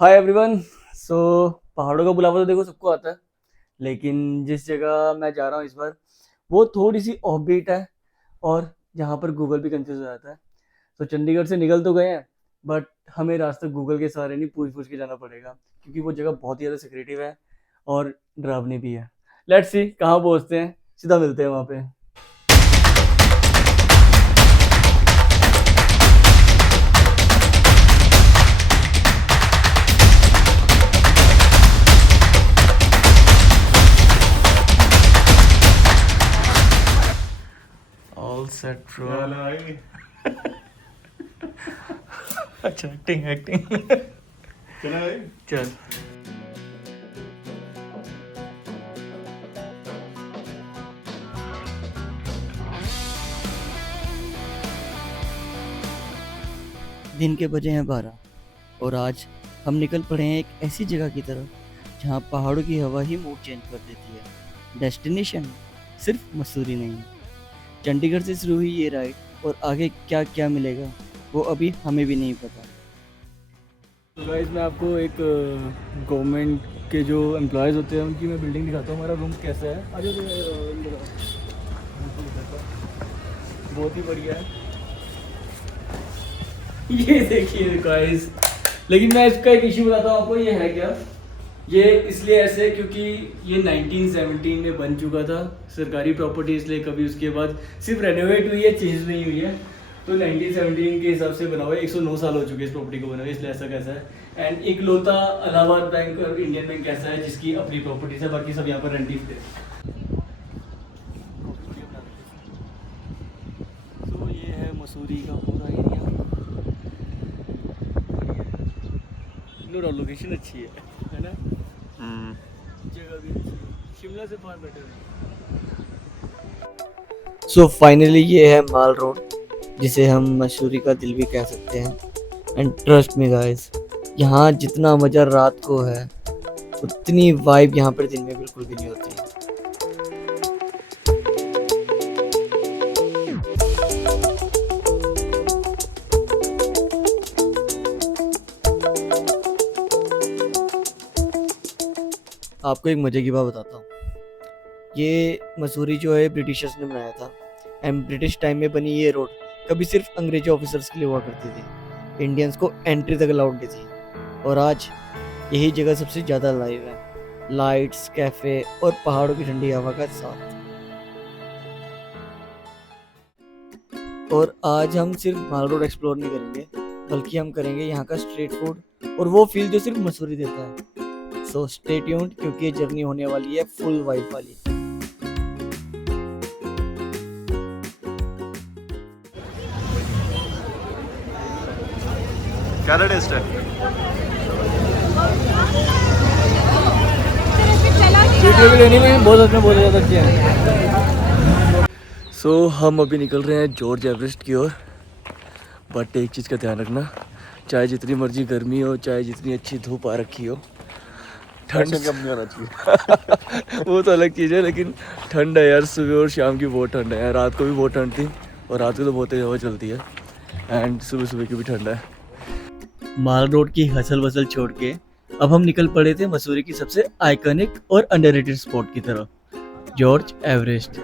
Hi everyone. सो पहाड़ों का बुलावा तो देखो सबको आता है, लेकिन जिस जगह मैं जा रहा हूँ इस बार वो थोड़ी सी ऑफबीट है और जहाँ पर गूगल भी कंफ्यूज हो जाता है। तो चंडीगढ़ से निकल तो गए हैं, बट हमें रास्ता गूगल के सहारे नहीं पूछ पूछ के जाना पड़ेगा, क्योंकि वो जगह बहुत ही ज़्यादा सिक्रेटिव है और डरावनी भी है। लेट्स सी कहाँ पहुँचते हैं, सीधा मिलते हैं वहाँ पे। All set bro. चलो भाई। अच्छा, एक्टिंग एक्टिंग। चलो भाई। चल। दिन के बजे हैं 12 और आज हम निकल पड़े हैं एक ऐसी जगह की तरफ जहाँ पहाड़ों की हवा ही मूड चेंज कर देती है। डेस्टिनेशन सिर्फ मसूरी नहीं, चंडीगढ़ से शुरू हुई ये राइड और आगे क्या क्या मिलेगा वो अभी हमें भी नहीं पता। तो गाइस, मैं आपको एक गवर्नमेंट के जो एम्प्लॉयज़ होते हैं उनकी मैं बिल्डिंग दिखाता हूँ। हमारा रूम कैसा है, आज बहुत ही बढ़िया है। ये देखिए गाइस, लेकिन मैं इसका एक इशू बताता हूँ आपको। ये है क्या, ये इसलिए ऐसे क्योंकि ये 1917 में बन चुका था, सरकारी प्रॉपर्टी, इसलिए कभी उसके बाद सिर्फ रेनोवेट हुई है, चेंज नहीं हुई है। तो 1917 के हिसाब से बना हुआ है। 109 साल हो चुके हैं इस प्रॉपर्टी को बना हुए, इसलिए ऐसा कैसा है। एंड एक लौता इलाहाबाद बैंक और इंडियन बैंक कैसा है जिसकी अपनी प्रॉपर्टीज है, बाकी सब यहाँ पर रेंटिव थे। तो ये है मसूरी का पूरा एरिया। लोकेशन अच्छी है ना? जगह भी अच्छी है, शिमला से फार बेटर है। सो फाइनली ये है माल रोड, जिसे हम मसूरी का दिल भी कह सकते हैं। एंड ट्रस्ट मी गाइस, यहाँ जितना मज़ा रात को है उतनी वाइब यहाँ पर दिन में बिल्कुल भी नहीं होती। आपको एक मज़े की बात बताता हूँ। ये मसूरी जो है ब्रिटिशर्स ने बनाया था, एंड ब्रिटिश टाइम में बनी ये रोड कभी सिर्फ अंग्रेजी ऑफिसर्स के लिए हुआ करती थी, इंडियंस को एंट्री तक अलाउड नहीं थी। और आज यही जगह सबसे ज़्यादा लाइव है, लाइट्स, कैफ़े और पहाड़ों की ठंडी हवा का साथ। और आज हम सिर्फ माल रोड एक्सप्लोर नहीं करेंगे, बल्कि हम करेंगे यहाँ का स्ट्रीट फूड और वो फील जो सिर्फ मसूरी देता है। सो स्टे ट्यून्ड, क्योंकि ये जर्नी होने वाली है फुल वाइब वाली। क्या टेस्ट है? वीडियो भी लेनी में बहुत ज़्यादा अच्छी है। सो हम अभी निकल रहे हैं जॉर्ज एवरेस्ट की ओर। बट एक चीज़ का ध्यान रखना, चाहे जितनी मर्जी गर्मी हो, चाहे जितनी अच्छी धूप आ रखी हो, ठंड कम नहीं होना चाहिए। वो तो अलग चीज़ है, लेकिन ठंड है यार। सुबह और शाम की बहुत ठंड है यार, रात को भी बहुत ठंड थी और रात को तो बहुत तेज हवा चलती है, एंड सुबह सुबह की भी ठंड है। माल रोड की हसल वसल छोड़ के अब हम निकल पड़े थे मसूरी की सबसे आइकॉनिक और अंडररेटेड स्पॉट की तरफ, जॉर्ज एवरेस्ट।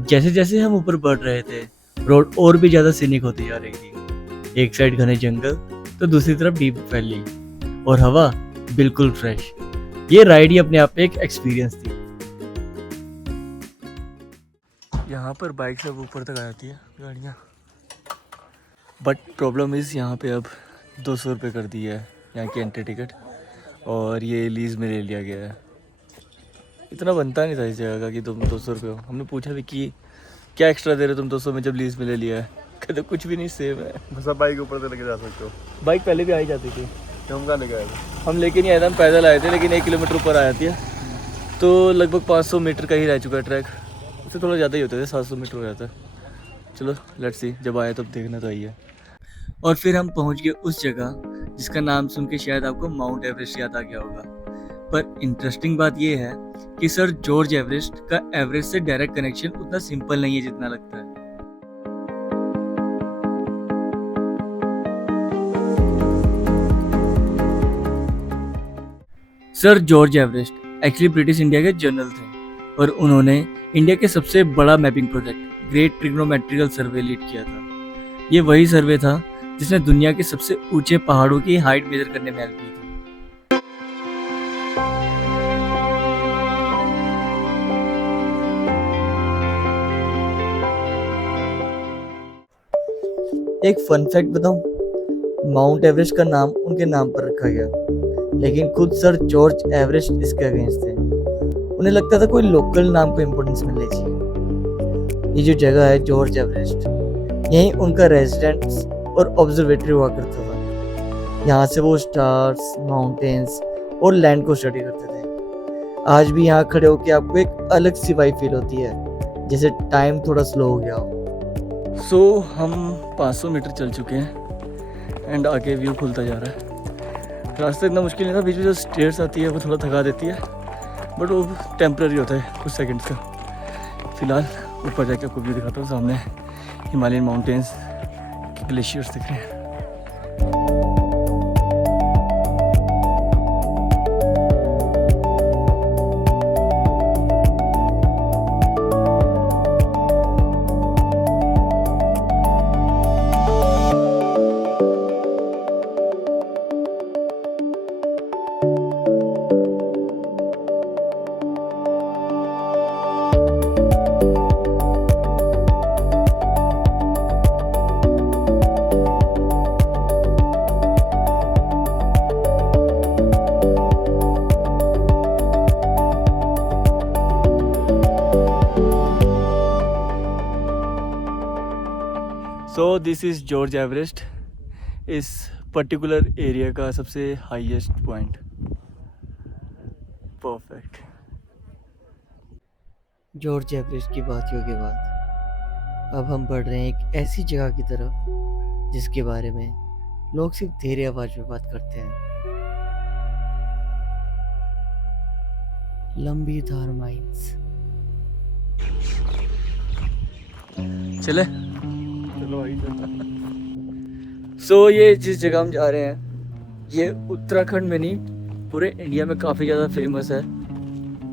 जैसे जैसे हम ऊपर बढ़ रहे थे, रोड और भी ज़्यादा सीनिक होती जा रही थी। एक साइड घने जंगल तो दूसरी तरफ डीप वैली और हवा बिल्कुल फ्रेश। ये राइड ही अपने आप में एक एक्सपीरियंस थी। यहाँ पर बाइक सब ऊपर तक आ जाती है गाड़ियाँ, बट प्रॉब्लम इज़ यहाँ पे अब 200 रुपये कर दी है यहाँ की एंट्री टिकट, और ये लीज़ में ले लिया गया है। इतना बनता नहीं था इस जगह का कि तुम 200 रुपये हो। हमने पूछा भी कि क्या एक्स्ट्रा दे रहे हो तुम 200 में जब लीज़ में ले लिया है, कहते कुछ भी नहीं, सेम है। बस आप बाइक ऊपर से लेके जा सकते हो। बाइक पहले भी आई जाती थी, तो हम कहाँ लेके आए थे? हम लेके नहीं आए थे, हम पैदल आए थे, लेकिन 1 किलोमीटर ऊपर आ जाती है। तो लगभग 500 मीटर का ही रह चुका है ट्रैक, उससे थोड़ा ज़्यादा ही होता है, 700 मीटर हो जाता है। चलो लेट्स सी, जब आए तब देखना तो आई है। और फिर हम पहुंच गए उस जगह जिसका नाम सुन के शायद आपको माउंट एवरेस्ट याद आ गया होगा। पर इंटरेस्टिंग बात यह है कि सर जॉर्ज एवरेस्ट का एवरेस्ट से डायरेक्ट कनेक्शन उतना सिंपल नहीं है जितना लगता है। Sir George Everest actually British India के जनरल थे और उन्होंने इंडिया के सबसे बड़ा मैपिंग प्रोजेक्ट ग्रेट ट्रिग्नोमेट्रिकल सर्वे लीड किया था। ये वही सर्वे था जिसने दुनिया के सबसे ऊंचे पहाड़ों की हाइट मेजर करने में हेल्प की थी। एक फन फैक्ट बताऊं, माउंट एवरेस्ट का नाम उनके नाम पर रखा गया, लेकिन खुद सर जॉर्ज एवरेस्ट इसके अगेंस्ट थे। उन्हें लगता था कोई लोकल नाम को इम्पोर्टेंस मिलनी चाहिए। ये जो जगह है जॉर्ज एवरेस्ट, यहीं उनका रेजिडेंस और ऑब्जर्वेटरी हुआ करता था। यहाँ से वो स्टार्स, माउंटेन्स और लैंड को स्टडी करते थे। आज भी यहाँ खड़े होकर आपको एक अलग सी वाइब फील होती है, जैसे टाइम थोड़ा स्लो हो गया हो। हम 500 मीटर चल चुके हैं एंड आगे व्यू खुलता जा रहा है। रास्ता इतना मुश्किल नहीं था, बीच में जो स्टेयर्स आती है वो थोड़ा थका देती है, बट वो टेम्पररी होता है कुछ सेकंड्स का। फिलहाल ऊपर जाके आपको व्यू दिखाता हूँ। सामने हिमालयन माउंटेन्स के ग्लेशियर्स दिख रहे हैं। So this is George Everest, इस पर्टिकुलर एरिया का सबसे highest point. Perfect. George Everest की बातियों के बाद अब हम बढ़ रहे हैं एक ऐसी जगह की तरफ जिसके बारे में लोग सिर्फ धीरे आवाज में बात करते हैं। लंबी धार माइंस। चले। चलो भाई ये जिस जगह हम जा रहे हैं ये उत्तराखंड में नहीं पूरे इंडिया में काफ़ी ज़्यादा फेमस है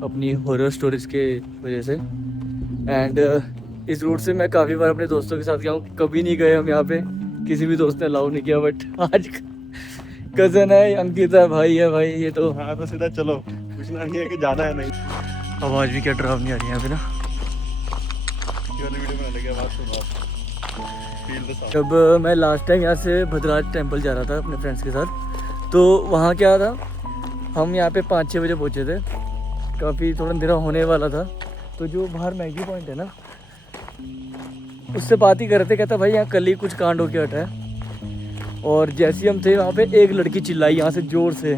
अपनी हॉरर स्टोरीज के वजह से। एंड इस रूट से मैं काफ़ी बार अपने दोस्तों के साथ गया हूँ। कभी नहीं गए हम यहाँ पे, किसी भी दोस्त ने अलाउ नहीं किया, बट आज कज़न है, अंकित है, भाई है भाई, ये तो हाँ तो सीधा चलो, पूछना नहीं है कि जाना है नहीं। आवाज़ भी क्या डरावनी आ रही है यहाँ पे ना। ये वाली वीडियो बना लेंगे, आवाज़ सुनो आप। जब मैं लास्ट टाइम यहाँ से भद्रराज टेम्पल जा रहा था अपने फ्रेंड्स के साथ, तो वहाँ क्या था, हम यहाँ पे 5-6 बजे पहुँचे थे। काफ़ी थोड़ा अंधेरा होने वाला था, तो जो बाहर मैगी पॉइंट है ना, उससे बात ही करते, कहता भाई यहाँ कल ही कुछ कांड होके हटा है। और जैसे ही हम थे वहाँ पे एक लड़की चिल्लाई यहाँ से ज़ोर से,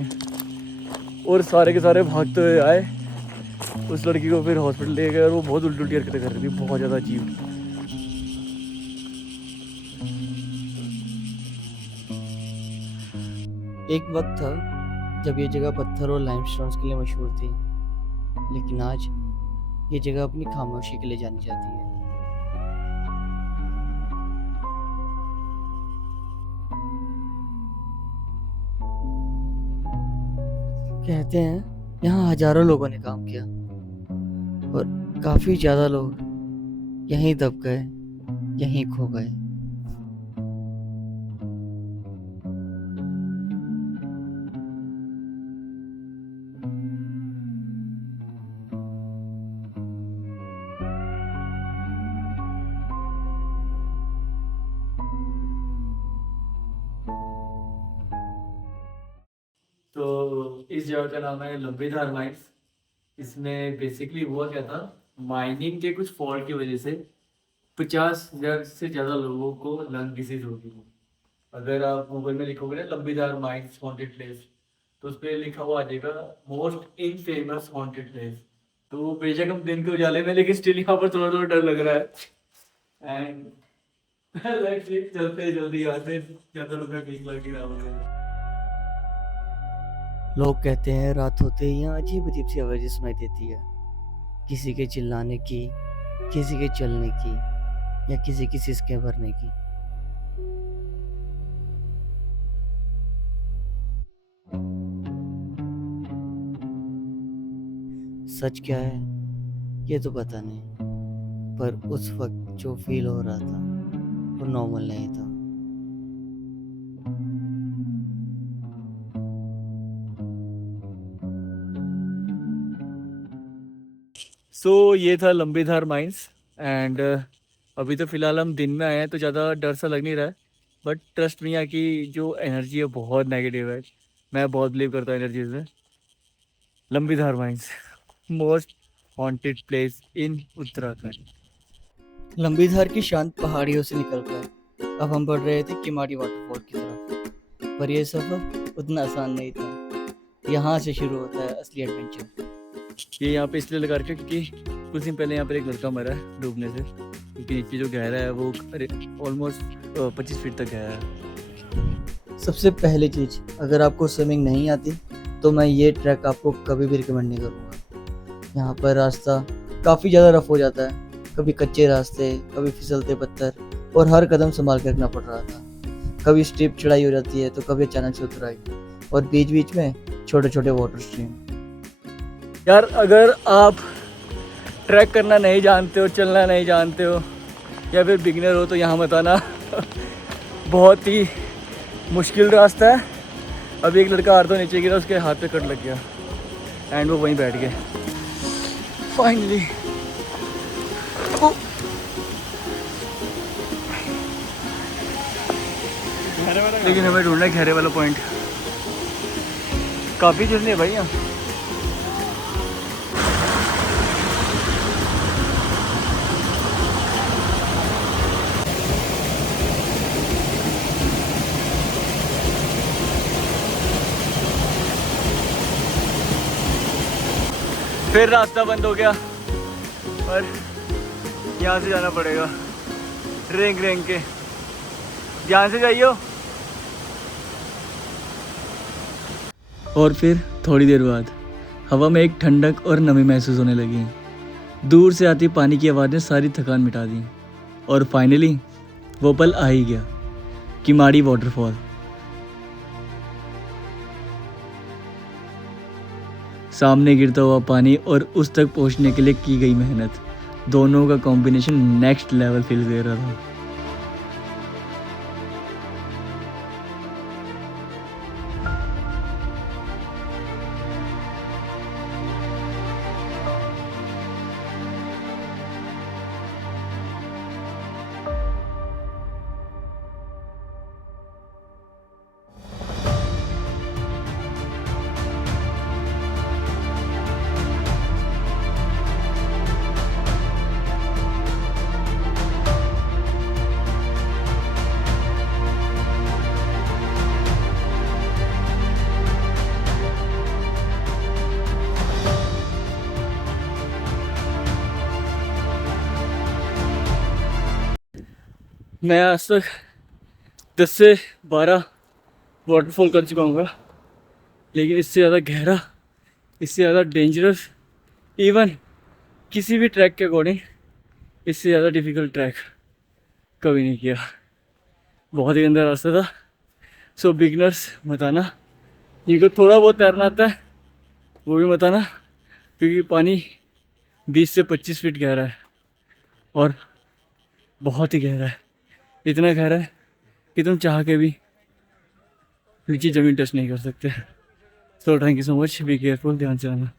और सारे के सारे भागते हुए आए। उस लड़की को फिर हॉस्पिटल ले गए और वो बहुत उल्टी हरकतें कर रही थी, बहुत ज़्यादा अजीब। एक वक्त था जब ये जगह पत्थर और लाइमस्टोन्स के लिए मशहूर थी, लेकिन आज ये जगह अपनी खामोशी के लिए जानी जाती है। कहते हैं यहाँ हजारों लोगों ने काम किया और काफी ज्यादा लोग यहीं दब गए, यहीं खो गए। तो इस जगह का नाम है लंबीधार माइंस। इसमें बेसिकली हुआ क्या था, माइनिंग के कुछ फॉल्ट की वजह से 50,000 से ज़्यादा लोगों को लंग डिसीज होगी। अगर आप गूगल में लिखोगे ना लंबीधार माइंस हॉन्टेड प्लेस, तो उस पर लिखा हुआ आ जाएगा मोस्ट इनफेमस हॉन्टेड प्लेस। तो बेशक हम दिन के उजाले में, लेकिन स्टिल यहाँ पर थोड़ा थोड़ा डर लग रहा है। एंड चलते जल्दी यहाँ से, ज़्यादा लोग ठीक लग रहा है। लोग कहते हैं रात होते ही यहाँ अजीब अजीब सी आवाज़ें सुनाई देती है, किसी के चिल्लाने की, किसी के चलने की, या किसी की सिसके भरने की। सच क्या है ये तो पता नहीं, पर उस वक्त जो फील हो रहा था वो नॉर्मल नहीं था। सो ये था लंबी धार माइंस एंड अभी तो फ़िलहाल हम दिन में आए हैं तो ज़्यादा डर सा लग नहीं रहा है, बट ट्रस्ट मी की जो एनर्जी है बहुत नेगेटिव है। मैं बहुत बिलीव करता हूँ एनर्जी में। Lambi Dhar mines most haunted place in Uttarakhand. Lambi Dhar की शांत पहाड़ियों से निकलकर अब हम बढ़ रहे थे किमाड़ी वाटरफॉल की तरफ, पर यह सफर उतना आसान नहीं था। यहाँ से शुरू होता है असली एडवेंचर। ये यहाँ पे इसलिए लगा रखा है क्योंकि कुछ दिन पहले यहाँ पर एक लड़का मरा है डूबने से, क्योंकि नीचे जो गहरा है वो ऑलमोस्ट 25 फीट तक गहरा है। सबसे पहली चीज़, अगर आपको स्विमिंग नहीं आती तो मैं ये ट्रैक आपको कभी भी रिकमेंड नहीं करूँगा। यहाँ पर रास्ता काफ़ी ज़्यादा रफ हो जाता है, कभी कच्चे रास्ते, कभी फिसलते पत्थर, और हर कदम संभाल कर रखना पड़ रहा था। कभी स्टीप चढ़ाई हो जाती है तो कभी अचानक से उतराई, और बीच बीच में छोटे छोटे वाटर स्ट्रीम। यार अगर आप ट्रैक करना नहीं जानते हो, चलना नहीं जानते हो, या फिर बिगिनर हो तो यहाँ मत आना। बहुत ही मुश्किल रास्ता है। अभी एक लड़का आ रहा था, नीचे गिरा, उसके हाथ पे कट लग गया एंड वो वहीं बैठ गए फाइनली। लेकिन हमें ढूंढना है गहरे वाला पॉइंट। काफ़ी झरने है भाई यहाँ। फिर रास्ता बंद हो गया और यहाँ से जाना पड़ेगा रेंग रेंग के। ध्यान से जाइयो। और फिर थोड़ी देर बाद हवा में एक ठंडक और नमी महसूस होने लगी। दूर से आती पानी की आवाज़ ने सारी थकान मिटा दी और फाइनली वो पल आ ही गया, किमाड़ी वाटरफॉल। सामने गिरता हुआ पानी और उस तक पहुंचने के लिए की गई मेहनत, दोनों का कॉम्बिनेशन नेक्स्ट लेवल फील दे रहा था। मैं आज तक 10 से 12 वाटरफॉल कर चुका हूँ, लेकिन इससे ज़्यादा गहरा, इससे ज़्यादा डेंजरस, इवन किसी भी ट्रैक के अकॉर्डिंग इससे ज़्यादा डिफ़िकल्ट ट्रैक कभी नहीं किया। बहुत ही गंदा रास्ता था। सो बिगनर्स मत आना। जिनको थोड़ा बहुत तैरना आता है वो भी मत आना, क्योंकि पानी 20 से 25 फीट गहरा है और बहुत ही गहरा है। इतना गहरा है कि तुम चाह के भी नीचे ज़मीन टच नहीं कर सकते। So thank you so much. Be careful, ध्यान से आना।